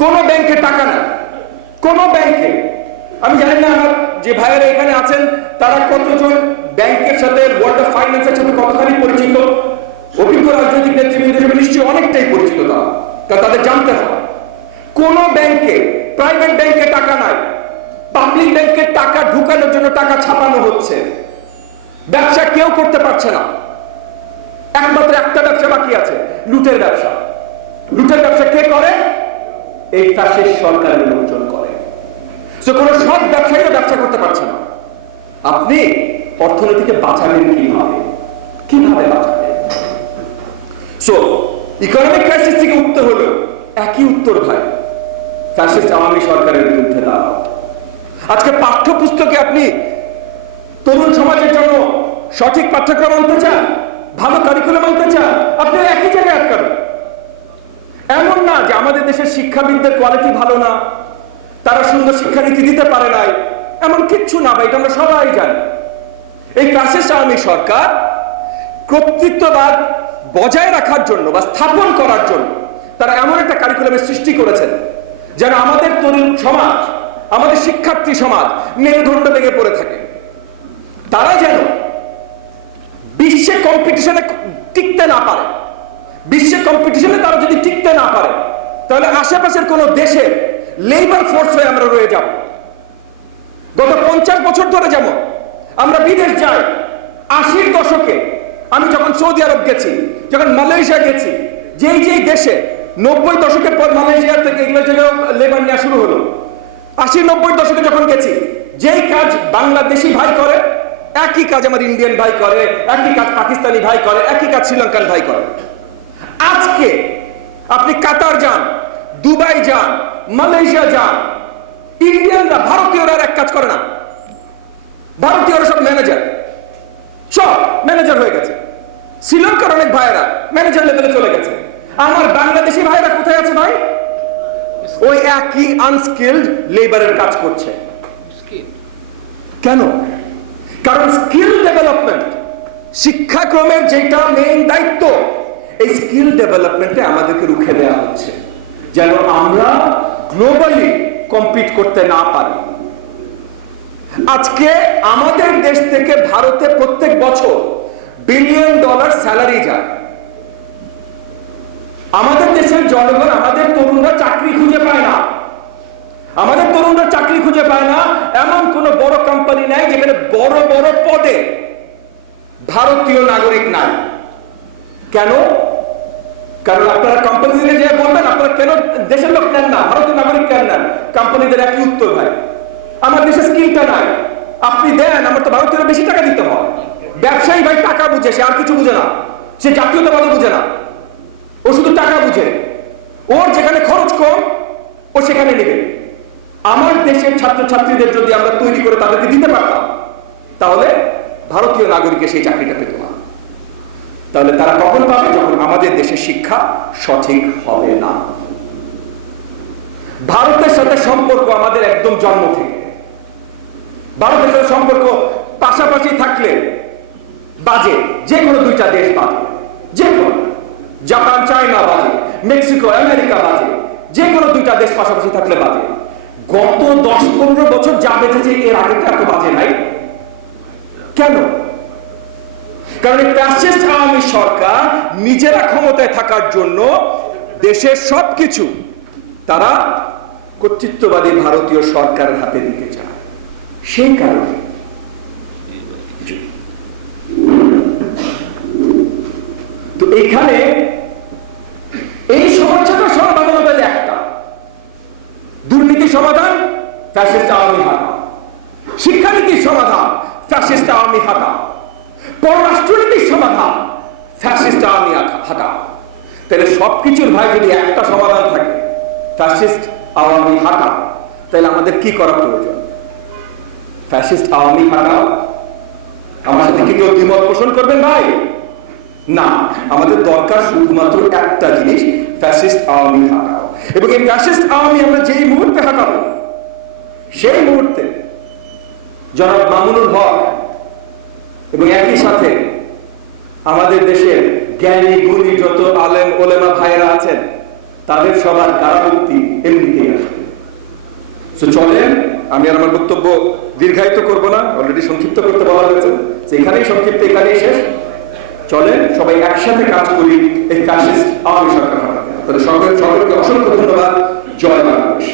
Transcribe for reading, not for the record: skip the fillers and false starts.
কোন ব্যাংকে টাকা নাই, কোন ব্যাংকে। আমি জানি না আমার যে ভাইয়েরা এখানে আছেন তারা কতজন ব্যাংকের সাথে, ওয়ার্ল্ড অফ ফাইন্যান্সের সাথে কতখানি পরিচিত। অভিজ্ঞ রাজনৈতিক নেতৃবৃন্দ হিসেবে নিশ্চয়ই অনেকটাই পরিচিত তারা, কারণ তাদের জানতে হয়। কোন ব্যাংকে, প্রাইভেট ব্যাংকে টাকা নাই, পাবলিক ব্যাংকে টাকা ঢুকানোর জন্য টাকা ছাপানো হচ্ছে। ব্যবসা কেউ করতে পারছে না, একমাত্র একটা ব্যবসা বাকি আছে, লুটের ব্যবসা। লুটের ব্যবসা কে করে? এই ফ্যাসিস্ট সরকারের লোকজন করে। কোন সৎ ব্যবসায়ীও ব্যবসা করতে পারছে না। আপনি অর্থনীতিকে বাঁচাবেন কিভাবে? কিভাবে বাঁচাবেন? ইকোনমিক ক্রাইসিস থেকে উঠতে হলো একই উত্তর ভাই, ফ্যাসিস্ট আওয়ামী সরকারের বিরুদ্ধে দাঁড়াও। আজকে পাঠ্যপুস্তকে আপনি তরুণ সমাজের জন্য সঠিক পাঠ্যক্রম আনতে চান, ভালো কারিকুলাম আনতে চান, আপনি একই জায়গায় আটকাবেন। এমন না যে আমাদের দেশের শিক্ষাবিদদের কোয়ালিটি ভালো না, তারা সুন্দর শিক্ষানীতি দিতে পারে নাই, এমন কিচ্ছু না ভাই, এটা আমরা সবাই জানি। এই ফ্যাসিস্ট আওয়ামী সরকার কর্তৃত্ববাদ বজায় রাখার জন্য বা স্থাপন করার জন্য তারা এমন একটা কারিকুলামের সৃষ্টি করেছেন যেন আমাদের তরুণ সমাজ, আমাদের শিক্ষার্থী সমাজ মেরুদণ্ড ভেঙে পড়ে থাকে। তারা যেন বিশ্বে কম্পিটিশনে টিকতে না পারে। বিশ্বে কম্পিটিশনে তারা যদি টিকতে না পারে, তাহলে আশেপাশের কোন দেশের লেবার ফোর্স হয়ে আমরা রয়ে যাব। গত 50 বছর ধরে যেমন আমরা বিদেশ যাই, 80-র দশকে আমি যখন সৌদি আরব গেছি, যখন মালয়েশিয়া গেছি, যেই যেই দেশে 90 দশকের পর মালয়েশিয়া থেকে এগুলো জায়গায় লেবার নেওয়া শুরু হলো, 80-90 দশকে যখন গেছি, যেই কাজ বাংলাদেশি ভাই করে একই কাজ আমার ইন্ডিয়ান ভাই করে, একই কাজ পাকিস্তানি ভাই করে, একই কাজ শ্রীলঙ্কান ভাই করে। আজকে আপনি কাতার যান, দুবাই যান, মালয়েশিয়া যান, ইন্ডিয়ানরা, ভারতীয়রা এক কাজ করে না। ভারতীয়রা সব ম্যানেজার, সব ম্যানেজার হয়ে গেছে। শ্রীলঙ্কার অনেক ভাইয়েরা ম্যানেজার লেভেলে চলে গেছে। আমার বাংলাদেশি ভাইয়েরা কোথায় আছে ভাই? ওই একই আনস্কিলড লেবারের কাজ করছে। কেন? কারণ স্কিল ডেভেলপমেন্ট, শিক্ষাক্রমের যেটা মেইন দায়িত্ব, এই স্কিল ডেভেলপমেন্টে আমাদেরকে রুখে দেওয়া হচ্ছে যেন আমরা গ্লোবালি কম্পিট করতে না পারি। আজকে আমাদের দেশ থেকে ভারতে প্রত্যেক বছর $বিলিয়ন স্যালারি যায়। আমাদের দেশের জনগণ, আমাদের তরুণরা চাকরি খুঁজে পায় না। আমাদের তরুণরা চাকরি খুঁজে পায় না, এমন কোন বড় কোম্পানি নাই যেখানে বড় বড় পদে ভারতীয় নাগরিক নাই। কেন? কারণ আপনারা কোম্পানিদের যে বলবেন আপনারা কেন দেশের লোক নেন না, ভারতীয় নাগরিক কেন নেন, কোম্পানিদের একই উত্তর ভাই, আমার দেশে স্কিলটা নাই। আপনি দেন, আমার তো ভারতীয়রা বেশি টাকা দিতে হয়। ব্যবসায়ী ভাই টাকা বুঝে, সে আর কিছু বুঝে না, সে জাতীয়তাবাদও বুঝে না, ও শুধু টাকা বুঝে। ওর যেখানে খরচ কম ও সেখানে নেবে। আমার দেশের ছাত্রছাত্রীদের যদি আমরা তৈরি করে তাদেরকে দিতে পারতাম, তাহলে ভারতীয় নাগরিকের সেই চাকরিটা পেত না। তাহলে তারা কখন পাবে? যখন আমাদের দেশের শিক্ষা সঠিক হবে না। ভারতের সাথে সম্পর্ক আমাদের একদম জন্ম থেকে। ভারতের সাথে সম্পর্ক পাশাপাশি থাকলে বাজে, যে কোনো দুইটা দেশ বাজে, যে কোনো, জাপান, চায়না বাজে, মেক্সিকো, আমেরিকা বাজে, যে কোনো দুইটা দেশ পাশাপাশি থাকলে বাজে। গত 10-15 বছর যা বেঁচেছে এর আগে এত বাজে নাই। কেন? কারণ এই ফ্যাসিস্ট আওয়ামী সরকার নিজেরা ক্ষমতায় থাকার জন্য দেশের সবকিছু তারা কর্তৃত্ববাদী ভারতীয় সরকারের হাতে দিতে চায়। সেই কারণে তো এখানে এই সমস্যাটা সমাধান হতে একটা, দুর্নীতি সমাধান, ফ্যাসিস্ট আওয়ামী হাঁটা। শিক্ষানীতির সমাধান, ফ্যাসিস্ট আওয়ামী হাঁটা। পররাষ্ট্রনীতির সমাধান, ফ্যাসিস্ট আওয়ামী হাঁটা। তাহলে সবকিছুর ভাই যদি একটা সমাধান থাকে, ফ্যাসিস্ট আওয়ামী হাঁটা, তাহলে আমাদের কি করা প্রয়োজন? ফ্যাসিস্ট আওয়ামী হাঁটাও। আমার সাথে কি কেউ দ্বিমত পোষণ করবেন ভাই? না, আমাদের দরকার শুধুমাত্র একটা জিনিস, ফ্যাসিস্ট আওয়ামী হাঁটাও। এবং এই ফ্যাসিস্ট আওয়ামী আমরা যেই মুহূর্তে হাঁটাবো, সেই মুহূর্তে জনাব মামুনুল হক এবং একই সাথে আমাদের দেশের জ্ঞানী গুণী যত আলেম ওলেমা ভাইয়েরা আছেন, তাদের সবার কারামুক্তি এমনি তো চলেন, আমি আর আমার বক্তব্য দীর্ঘায়িত করব না, অলরেডি সংক্ষিপ্ত করতে বলা হয়েছে, এখানেই সংক্ষিপ্ত, এখানেই শেষ। চলেন সবাই একসাথে কাজ করি এই ফ্যাসিস্ট আওয়ামী সরকার হারাতে। তাহলে সকলকে অসংখ্য ধন্যবাদ। জয় বাংলাদেশ।